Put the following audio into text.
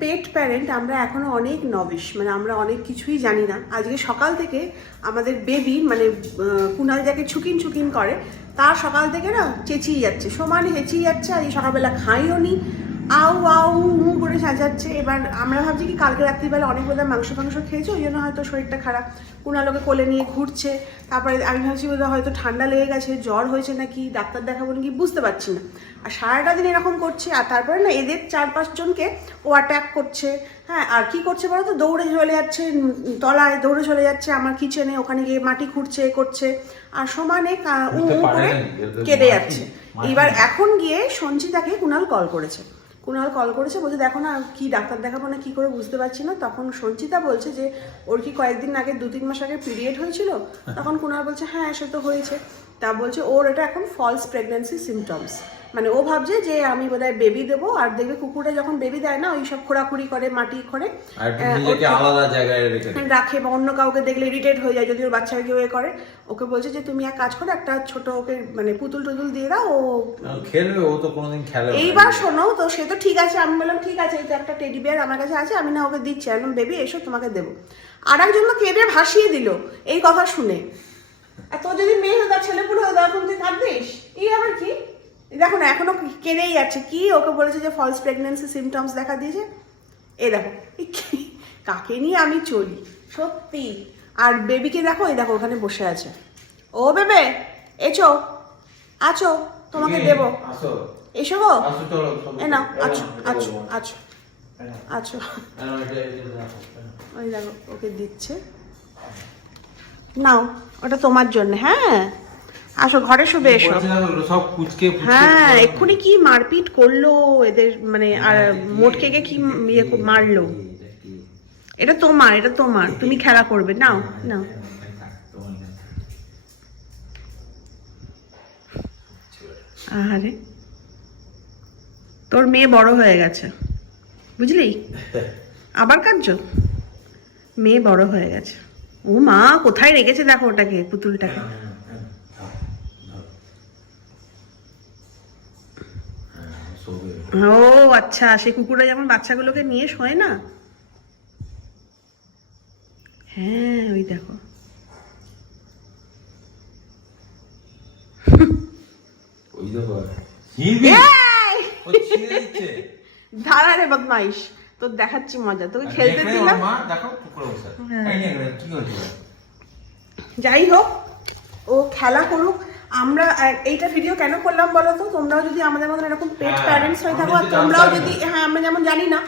পেট parent আমরা এখনো অনেক নবিশ, মানে আমরা অনেক কিছুই জানি না। আজকে সকাল থেকে আমাদের বেবি মানে কুনাল যাকে ছুকিন ছুকিন করে তার সকাল থেকে না চেঁচিয়ে যাচ্ছে, সমানে হেঁচিয়ে যাচ্ছে। আর এই সকালবেলা খাইও নি, আউ আউ মু করে সাজাচ্ছে। এবার আমরা ভাবছি কি কালকে রাত্রিবেলা অনেক বোধহয় মাংস খেয়েছে, ওই জন্য হয়তো শরীরটা খারাপ। কুনালোকে কোলে নিয়ে ঘুরছে। তারপরে আমি ভাবছি বোধহয় হয়তো ঠান্ডা লেগে গেছে, জ্বর হয়েছে নাকি, ডাক্তার দেখাবো নাকি বুঝতে পারছি না। আর সারাটা দিন এরকম করছে। আর তারপরে না এদের 4-5 জনকে ও অ্যাট্যাক করছে। হ্যাঁ, আর কি করছে বলো তো, দৌড়ে চলে যাচ্ছে তলায়, দৌড়ে চলে যাচ্ছে আমার কিচেনে, ওখানে গিয়ে মাটি খুঁড়ছে করছে, আর সমানে উ করে কেঁদে যাচ্ছে। এবার এখন গিয়ে সঞ্চিতাকে কুনাল কল করেছে, বলছে দেখো না কি ডাক্তার দেখাবো না কি করে বুঝতে পারছি না। তখন সঞ্চিতা বলছে যে ওর কি কয়েকদিন আগে 2-3 মাস আগে পিরিয়ড হয়েছিল। তখন কুনাল বলছে হ্যাঁ সে তো হয়েছে। তা বলছে ওর এটা এখন ফলস প্রেগন্যান্সি সিমটমস, মানে ও ভাবছে যে আমি বোধহয় বেবি দেবো। আর দেখবে কুকুরে যখন বেবি দেয় না ওই সব খোঁড়াখুড়ি করে, মাটি করে আলাদা জায়গায় রাখে, বা অন্য কাউকে দেখলে ইরিটেট হয়ে যায় যদি ওর বাচ্চাকে ওয়ে করে। ওকে বলছে যে তুমি এক কাজ করো, একটা ছোট ওকে মানে পুতুল টুতুল দিয়ে দাও, ও খেলবে, ও তো কোনোদিন খেলে। এইবার শোনো তো, সে তো ঠিক আছে, আমি বললাম ঠিক আছে, এই তো একটা টেডি বিয়ার আমার কাছে আছে, আমি না ওকে দিচ্ছি। আমি বললাম বেবি এসো তোমাকে দেবো। আর একজন তো কেঁদে ভাসিয়ে দিল এই কথা শুনে। আর তোর যদি মেয়ে হতো ছেলেপুলে হতো এখন তুই কাঁদবিস? এই আবার কি, দেখো না এখনো কেঁদেই যাচ্ছে। কি ওকে বলেছে যে ফলস প্রেগন্যান্সি সিমটমস দেখা দিয়েছে। এই দেখো কাকে নিয়ে আমি চলি সত্যি। আর বেবিকে দেখো, এই দেখো ওখানে বসে আছে। ও বেবে এসো, আছো তোমাকে দেবো, এসো গো, এ নাও, আছো আছো আছো আছো। ওই দেখো ওকে দিচ্ছে, নাও ওটা তোমার জন্য। হ্যাঁ আসো ঘরে শুবে এসো। হ্যাঁ এক্ষুনি কি মারপিট করলো এদের, মানে আর মোটকে কি ইয়ে মারলো। এটা তোমার, এটা তোমার, তুমি খেলা করবে, নাও নাও। আরে তোর মেয়ে বড় হয়ে গেছে বুঝলি, আবার কাঁদছ, মেয়ে বড় হয়ে গেছে। ও মা কোথায় রেখেছে দেখো ওটাকে, পুতুলটাকে। ও আচ্ছা, সে কুকুরটা যেমন বাচ্চাগুলোকে নিয়ে শোয় না। হ্যাঁ ওই দেখো, ধারা রে বদমাইশ, তোর দেখাচ্ছি মজা, তোকে খেলতে দিলাম। যাই হোক ও খেলা করুক। আমরা এইটা ভিডিও কেন করলাম বলো তো, তোমরাও যদি আমাদের মতন এরকম পেট প্যারেন্টস হয়ে থাকো, আর তোমরাও যদি, হ্যাঁ আমরা যেমন জানি না